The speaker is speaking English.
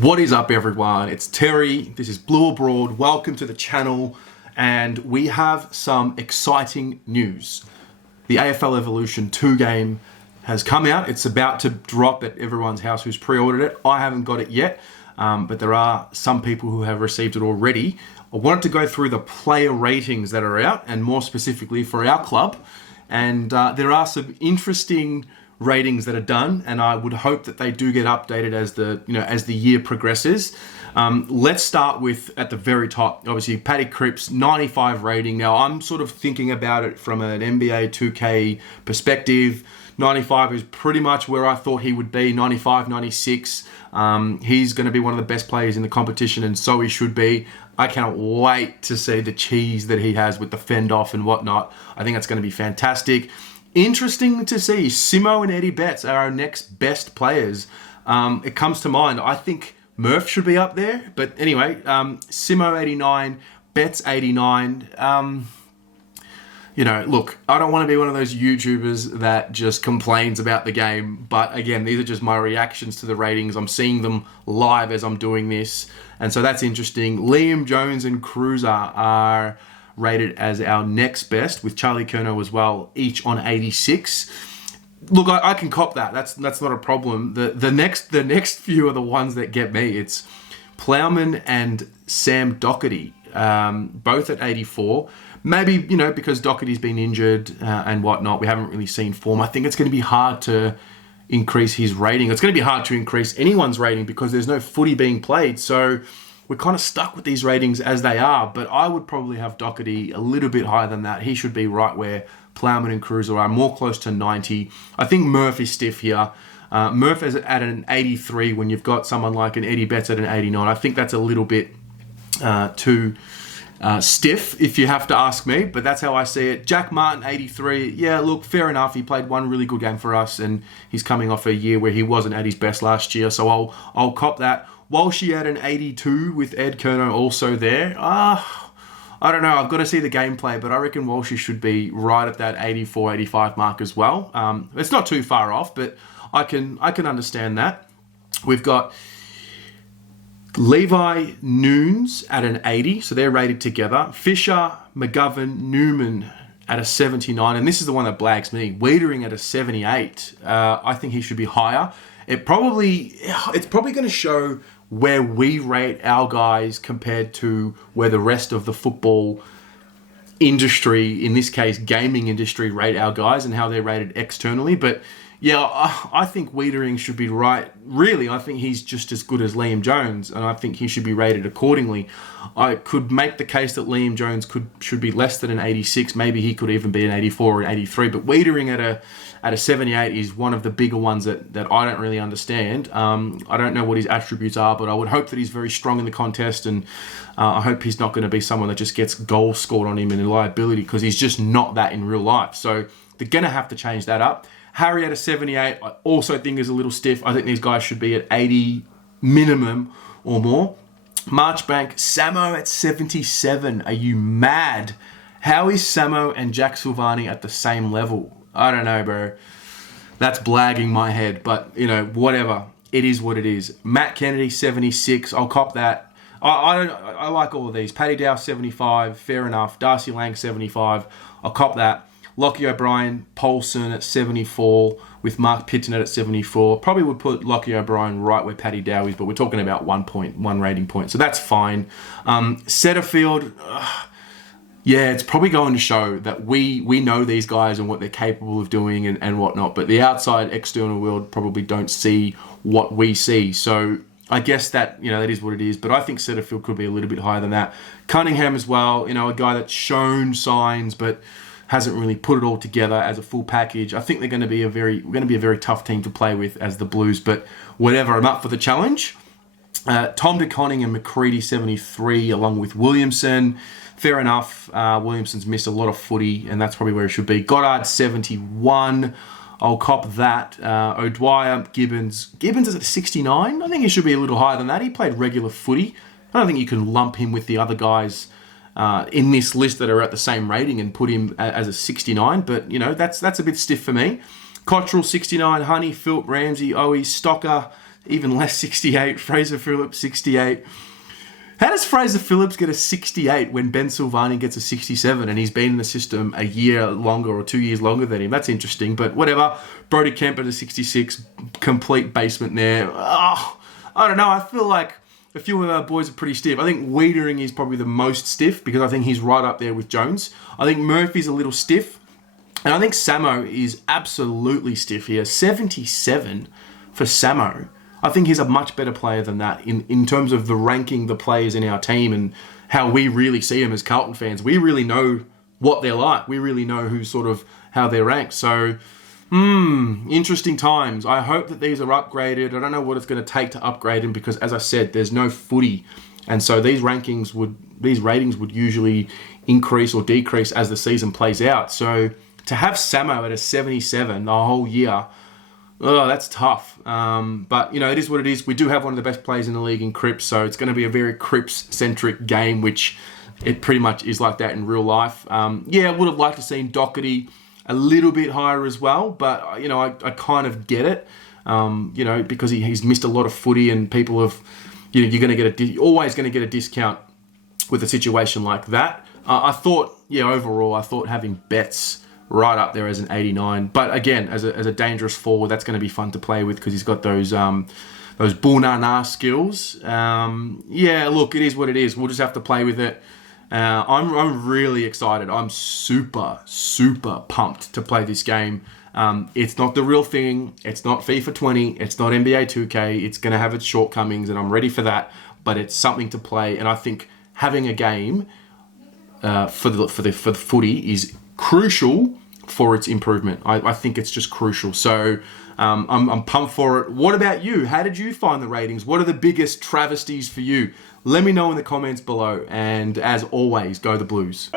What is up, everyone? It's Terry. This is Blue Abroad. Welcome to the channel, and we have some exciting news. The AFL Evolution 2 game has come out. It's about to drop at everyone's house who's pre-ordered it. I haven't got it yet, but there are some people who have received it already. I wanted to go through the player ratings that are out, and more specifically for our club. And there are some interesting ratings that are done, and I would hope that they do get updated as the year progresses. Let's start with at the very top. Obviously, Paddy Crepes 95 rating. Now I'm sort of thinking about it from an NBA 2K perspective. 95 is pretty much where I thought he would be. 95, 96. He's going to be one of the best players in the competition, and so he should be. I cannot wait to see the cheese that he has with the fend off and whatnot. I think that's going to be fantastic. Interesting to see. Simo and Eddie Betts are our next best players. It comes to mind, I think Murph should be up there. But anyway, Simo 89, Betts 89. Look, I don't want to be one of those YouTubers that just complains about the game. But again, these are just my reactions to the ratings. I'm seeing them live as I'm doing this. And so that's interesting. Liam Jones and Cruz are rated as our next best, with Charlie Curnow as well, each on 86. Look, I can cop that. That's not a problem. The next few are the ones that get me. It's Plowman and Sam Doherty, both at 84. Maybe, because Doherty's been injured and whatnot, we haven't really seen form. I think it's going to be hard to increase his rating. It's going to be hard to increase anyone's rating because there's no footy being played. So we're kind of stuck with these ratings as they are, but I would probably have Doherty a little bit higher than that. He should be right where Plowman and Cruz are, more close to 90. I think Murph is stiff here. Murph is at an 83 when you've got someone like an Eddie Betts at an 89. I think that's a little bit too stiff, if you have to ask me, but that's how I see it. Jack Martin, 83. Yeah, look, fair enough. He played one really good game for us, and he's coming off a year where he wasn't at his best last year, so I'll cop that. Walshy had an 82 with Ed Curnow also there. I don't know. I've got to see the gameplay, but I reckon Walshy should be right at that 84, 85 mark as well. It's not too far off, but I can understand that. We've got Levi Nunes at an 80, so they're rated together. Fisher, McGovern, Newman at a 79, and this is the one that blags me. Wiedering at a 78. I think he should be higher. It's probably going to show where we rate our guys compared to where the rest of the football industry, in this case gaming industry, rate our guys and how they're rated externally. But yeah, I think Wiedering should be right. Really, I think he's just as good as Liam Jones, and I think he should be rated accordingly. I could make the case that Liam Jones should be less than an 86. Maybe he could even be an 84 or an 83. But Wiedering at a 78 is one of the bigger ones that I don't really understand. I don't know what his attributes are, but I would hope that he's very strong in the contest, and I hope he's not going to be someone that just gets goals scored on him in liability, because he's just not that in real life. So they're going to have to change that up. Harry at a 78, I also think is a little stiff. I think these guys should be at 80 minimum or more. Marchbank, Samo at 77. Are you mad? How is Samo and Jack Silvani at the same level? I don't know, bro. That's blagging my head, but, whatever. It is what it is. Matt Kennedy, 76. I'll cop that. I like all of these. Paddy Dow, 75. Fair enough. Darcy Lang, 75. I'll cop that. Lockie O'Brien, Paulson at 74, with Mark Pittonet at 74. Probably would put Lockie O'Brien right where Paddy Dow is, but we're talking about 1 rating point, so that's fine. Setterfield, it's probably going to show that we know these guys and what they're capable of doing and whatnot, but the outside external world probably don't see what we see. So I guess that is what it is, but I think Setterfield could be a little bit higher than that. Cunningham as well, a guy that's shown signs, but hasn't really put it all together as a full package. I think they're going to be a very tough team to play with as the Blues, but whatever, I'm up for the challenge. Tom DeConning and McCready, 73, along with Williamson. Fair enough. Williamson's missed a lot of footy, and that's probably where it should be. Goddard, 71. I'll cop that. O'Dwyer, Gibbons is at 69. I think he should be a little higher than that. He played regular footy. I don't think you can lump him with the other guys in this list that are at the same rating and put him as a 69, but that's a bit stiff for me. Cottrell, 69, Honey, Philp, Ramsey, Owie, Stocker, even less 68. Fraser Phillips 68. How does Fraser Phillips get a 68 when Ben Silvani gets a 67 and he's been in the system a year longer or 2 years longer than him? That's interesting, but whatever. Brody Kemper to 66, complete basement there. Oh, I don't know. I feel like a few of our boys are pretty stiff. I think Wiedering is probably the most stiff because I think he's right up there with Jones. I think Murphy's a little stiff. And I think Samo is absolutely stiff here. 77 for Samo. I think he's a much better player than that in terms of the ranking the players in our team and how we really see them as Carlton fans. We really know what they're like. We really know who sort of how they're ranked. So, interesting times. I hope that these are upgraded. I don't know what it's going to take to upgrade them because, as I said, there's no footy. And so these ratings would usually increase or decrease as the season plays out. So to have Samo at a 77 the whole year, oh, that's tough. But, it is what it is. We do have one of the best players in the league in Crepes, so it's going to be a very Crepes-centric game, which it pretty much is like that in real life. I would have liked to seen Doherty a little bit higher as well, but, I kind of get it, because he's missed a lot of footy and people have, you're going to get always going to get a discount with a situation like that. I thought having Betts right up there as an 89. But again, as a dangerous forward, that's going to be fun to play with because he's got those Bunana skills. Look, it is what it is. We'll just have to play with it. I'm really excited. I'm super, super pumped to play this game. It's not the real thing. It's not FIFA 20. It's not NBA 2K. It's going to have its shortcomings, and I'm ready for that. But it's something to play, and I think having a game for the footy is crucial for its improvement. I think it's just crucial. So I'm pumped for it. What about you? How did you find the ratings? What are the biggest travesties for you? Let me know in the comments below. And as always, go the Blues.